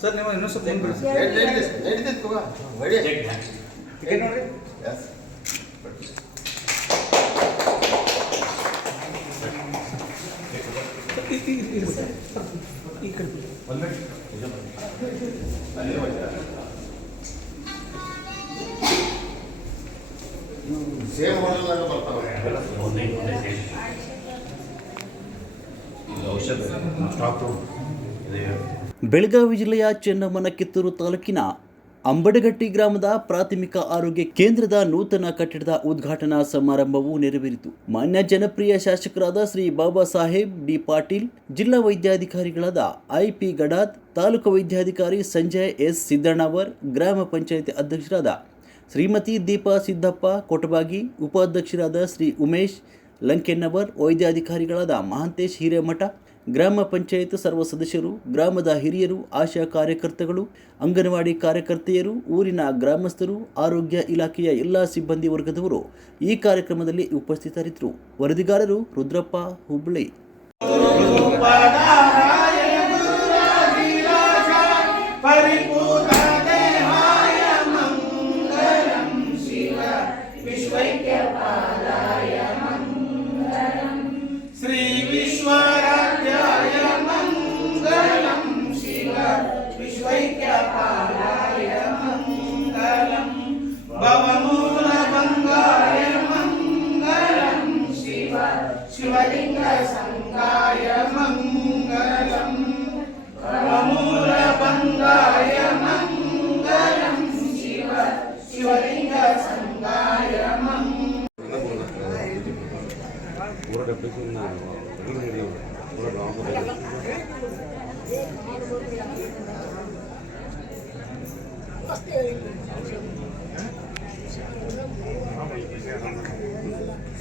Sir ನೀವು ಇನ್ನೂ ಸ್ವಲ್ಪ ನೋಡ್ರಿ. ಬೆಳಗಾವಿ ಜಿಲ್ಲೆಯ ಚೆನ್ನಮ್ಮನ ಕಿತ್ತೂರು ತಾಲೂಕಿನ ಅಂಬಡಗಟ್ಟಿ ಗ್ರಾಮದ ಪ್ರಾಥಮಿಕ ಆರೋಗ್ಯ ಕೇಂದ್ರದ ನೂತನ ಕಟ್ಟಡದ ಉದ್ಘಾಟನಾ ಸಮಾರಂಭವು ನೆರವೇರಿತು. ಮಾನ್ಯ ಜನಪ್ರಿಯ ಶಾಸಕರಾದ ಶ್ರೀ ಬಾಬಾ ಸಾಹೇಬ್ ಡಿ ಪಾಟೀಲ್, ಜಿಲ್ಲಾ ವೈದ್ಯಾಧಿಕಾರಿಗಳಾದ ಐ.ಪಿ. ಗಡಾದ್, ತಾಲೂಕು ವೈದ್ಯಾಧಿಕಾರಿ ಸಂಜಯ್ ಎಸ್. ಸಿದ್ದಣ್ಣವರ್, ಗ್ರಾಮ ಪಂಚಾಯಿತಿ ಅಧ್ಯಕ್ಷರಾದ ಶ್ರೀಮತಿ ದೀಪಾ ಸಿದ್ದಪ್ಪ ಕೊಟಬಾಗಿ, ಉಪಾಧ್ಯಕ್ಷರಾದ ಶ್ರೀ ಉಮೇಶ್ ಲಂಕೆನ್ನವರ್, ವೈದ್ಯಾಧಿಕಾರಿಗಳಾದ ಮಹಾಂತೇಶ್ ಹಿರೇಮಠ, ಗ್ರಾಮ ಪಂಚಾಯತ್ ಸರ್ವ ಸದಸ್ಯರು, ಗ್ರಾಮದ ಹಿರಿಯರು, ಆಶಾ ಕಾರ್ಯಕರ್ತಗಳು, ಅಂಗನವಾಡಿ ಕಾರ್ಯಕರ್ತೆಯರು, ಊರಿನ ಗ್ರಾಮಸ್ಥರು, ಆರೋಗ್ಯ ಇಲಾಖೆಯ ಎಲ್ಲ ಸಿಬ್ಬಂದಿ ವರ್ಗದವರು ಈ ಕಾರ್ಯಕ್ರಮದಲ್ಲಿ ಉಪಸ್ಥಿತರಿದ್ದರು. ವರದಿಗಾರರು ರುದ್ರಪ್ಪ, ಹುಬ್ಬಳ್ಳಿ. ಶಿವಲಿಂಗ ಸಂಗಾಯ ಮಂಗಲಂ ಭವಮೂಲ ಭಂಗಾಯ ಮಂಗಲಂ ಶಿವಲಿಂಗ ಸಂಗಾಯ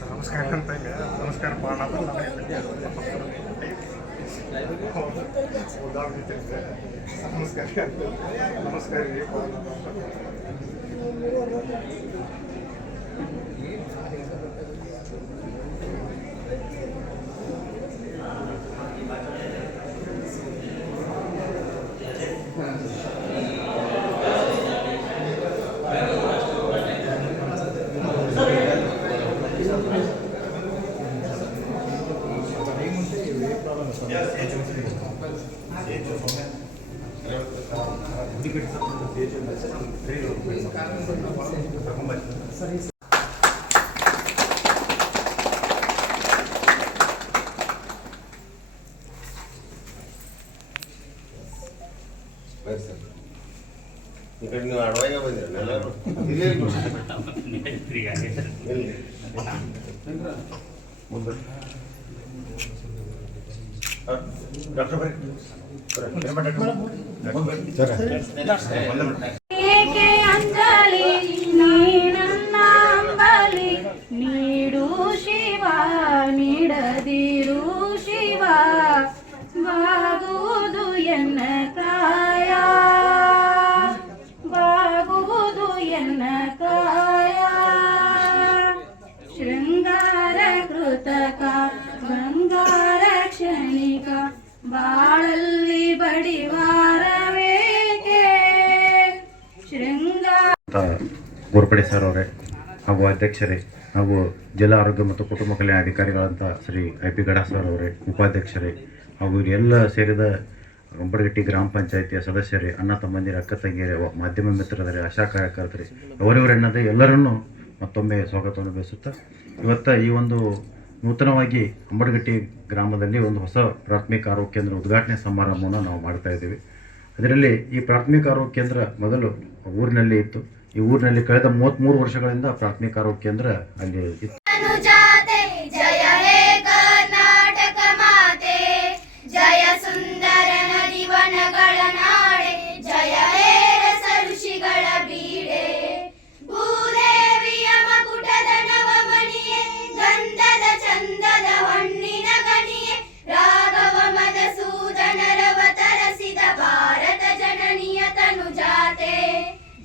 ನಮಸ್ಕಾರ ಅಂತ ನಮಸ್ಕಾರ ನಮಸ್ಕಾರ ನೀವು ಅಡವಾಗಿ ಬಂದಿರಲ್ಲ ಎಲ್ಲರೂ ಡಾಕ್ಟರ್ ಏಕೆ ಅಂಜಲಿ ನೀನಂಬಲಿ ನೀಡು ಶಿವ ನೀಡದಿರು ಶಿವ ಬಾಗುವುದು ಎನ್ನ ಕಾಯ ಬಾಗುವುದು ಎನ್ನ ಕಾಯ ಶೃಂಗಾರ ಕೃತಕ ಬಂಗಾರ ಕ್ಷಣಿಕ ಬಾಳಲ್ಲಿ ಬಡಿವಾರವೇಕೆ ಶೃಂಗಾರ ಗೋರ್ಪಡೆ ಸರ್ ಅವರೇ ಹಾಗೂ ಅಧ್ಯಕ್ಷರೇ ಹಾಗೂ ಜಿಲ್ಲಾ ಆರೋಗ್ಯ ಮತ್ತು ಕುಟುಂಬ ಕಲ್ಯಾಣ ಅಧಿಕಾರಿಗಳಂತ ಶ್ರೀ ಐ.ಪಿ. ಗಡಾ ಸರ್ ಅವರೇ, ಉಪಾಧ್ಯಕ್ಷರೇ ಹಾಗೂ ಇವರೆಲ್ಲ ಸೇರಿದ ಅಂಬಡಗಟ್ಟಿ ಗ್ರಾಮ ಪಂಚಾಯಿತಿಯ ಸದಸ್ಯರೇ, ಅಣ್ಣ ತಮ್ಮಂದಿರ, ಅಕ್ಕ ತಂಗಿಯರೇ, ಮಾಧ್ಯಮ ಮಿತ್ರರೇ, ಆಶಾ ಕಾರ್ಯಕರ್ತರೇ, ಅವರವರೆನ್ನದೇ ಎಲ್ಲರನ್ನೂ ಮತ್ತೊಮ್ಮೆ ಸ್ವಾಗತವನ್ನು ಬಯಸುತ್ತಾ ಇವತ್ತು ಈ ಒಂದು ನೂತನವಾಗಿ ಅಂಬಡಗಟ್ಟಿ ಗ್ರಾಮದಲ್ಲಿ ಒಂದು ಹೊಸ ಪ್ರಾಥಮಿಕ ಆರೋಗ್ಯ ಕೇಂದ್ರ ಉದ್ಘಾಟನೆ ಸಮಾರಂಭವನ್ನು ನಾವು ಮಾಡ್ತಾ ಇದ್ದೀವಿ. ಅದರಲ್ಲಿ ಈ ಪ್ರಾಥಮಿಕ ಆರೋಗ್ಯ ಕೇಂದ್ರ ಮೊದಲು ಊರಿನಲ್ಲಿ ಇತ್ತು. ಈ ಊರಿನಲ್ಲಿ ಕಳೆದ 33 ವರ್ಷಗಳಿಂದ ಪ್ರಾಥಮಿಕ ಆರೋಗ್ಯ ಕೇಂದ್ರ ಅಲ್ಲಿ ಇತ್ತು.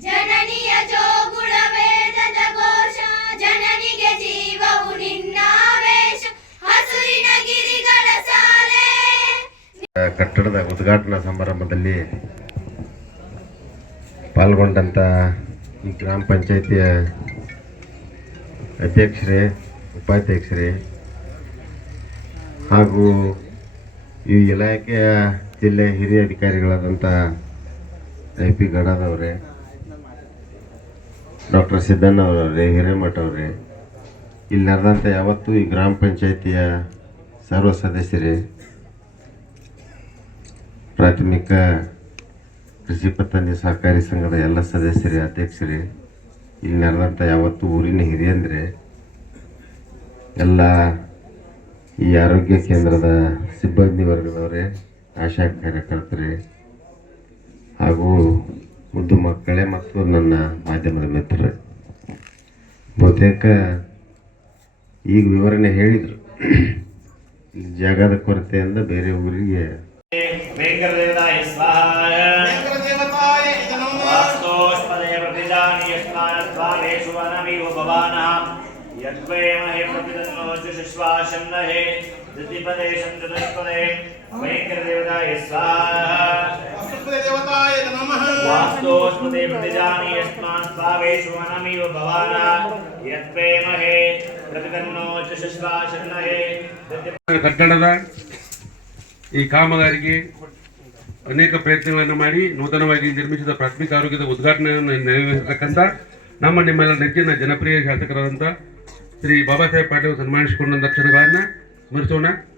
ಜನನಿಯ ಕಟ್ಟಡದ ಉದ್ಘಾಟನಾ ಸಮಾರಂಭದಲ್ಲಿ ಪಾಲ್ಗೊಂಡಂಥ ಈ ಗ್ರಾಮ ಪಂಚಾಯಿತಿಯ ಅಧ್ಯಕ್ಷರೇ, ಉಪಾಧ್ಯಕ್ಷರೇ ಹಾಗೂ ಈ ಇಲಾಖೆಯ ಜಿಲ್ಲೆಯ ಹಿರಿಯ ಅಧಿಕಾರಿಗಳಾದಂಥ IP ಗಡದವರೇ, ಡಾಕ್ಟರ್ ಸಿದ್ದಣ್ಣ ಅವರವರೇ, ಹಿರೇಮಠ ಅವರೇ, ಇಲ್ಲಿ ನಡೆದಂಥ ಯಾವತ್ತೂ ಈ ಗ್ರಾಮ ಪಂಚಾಯಿತಿಯ ಸರ್ವ ಸದಸ್ಯರೇ, ಪ್ರಾಥಮಿಕ ಕೃಷಿ ಪತ್ತನಿ ಸಹಕಾರಿ ಸಂಘದ ಎಲ್ಲ ಸದಸ್ಯರೇ, ಅಧ್ಯಕ್ಷರೇ, ಇಲ್ಲಿ ನಡೆದಂಥ ಯಾವತ್ತೂ ಊರಿನ ಹಿರಿಯಂದರೆ, ಎಲ್ಲ ಈ ಆರೋಗ್ಯ ಕೇಂದ್ರದ ಸಿಬ್ಬಂದಿ ವರ್ಗದವರೇ, ಆಶಾ ಕಾರ್ಯಕರ್ತರೇ ಹಾಗೂ ಮುದ್ದು ಮಕ್ಕಳೇ ಮತ್ತು ನನ್ನ ಮಾಧ್ಯಮದ ಮಿತ್ರರೇ, ಬಹುತೇಕ ಈಗ ವಿವರಣೆ ಹೇಳಿದರು. ಜಾಗದ ಕೊರತೆಯಿಂದ ಬೇರೆ ಊರಿಗೆ वेंकटदेवताय स्वाहा वेंकटदेवताय नमः वास्तोष्पदे प्रतिजानीयस्मान् स्वामेषु वनमिव भवानः यद्वयमहे प्रतिदन्नो जुषुश्वासन्नहे द्विपदे चतुष्पदे वेंकटदेवताय स्वाहा वास्तुदेवताय नमः वास्तोष्पदे प्रतिजानीयस्मान् स्वामेषु वनमिव भवानः यद्वयमहे प्रतिदन्नो जुषुश्वासन्नहे ಕಟ್ಟಡದ ಈ ಕಾಮಗಾರಿಗೆ ಅನೇಕ ಪ್ರಯತ್ನಗಳನ್ನು ಮಾಡಿ ನೂತನವಾಗಿ ನಿರ್ಮಿಸಿದ ಪ್ರಾಥಮಿಕ ಆರೋಗ್ಯದ ಉದ್ಘಾಟನೆಯನ್ನು ನೆರವೇರಿಸತಕ್ಕಂಥ ನಿಮ್ಮೆಲ್ಲ ನೆಚ್ಚಿನ ಜನಪ್ರಿಯ ಶಾಸಕರಾದಂಥ ಶ್ರೀ ಬಾಬಾ ಸಾಹೇಬ್ ಪಾಟೀಲ್ ಸನ್ಮಾನಿಸಿಕೊಂಡ ಕ್ಷಣಗಳನ್ನು ಸ್ಮರಿಸೋಣ.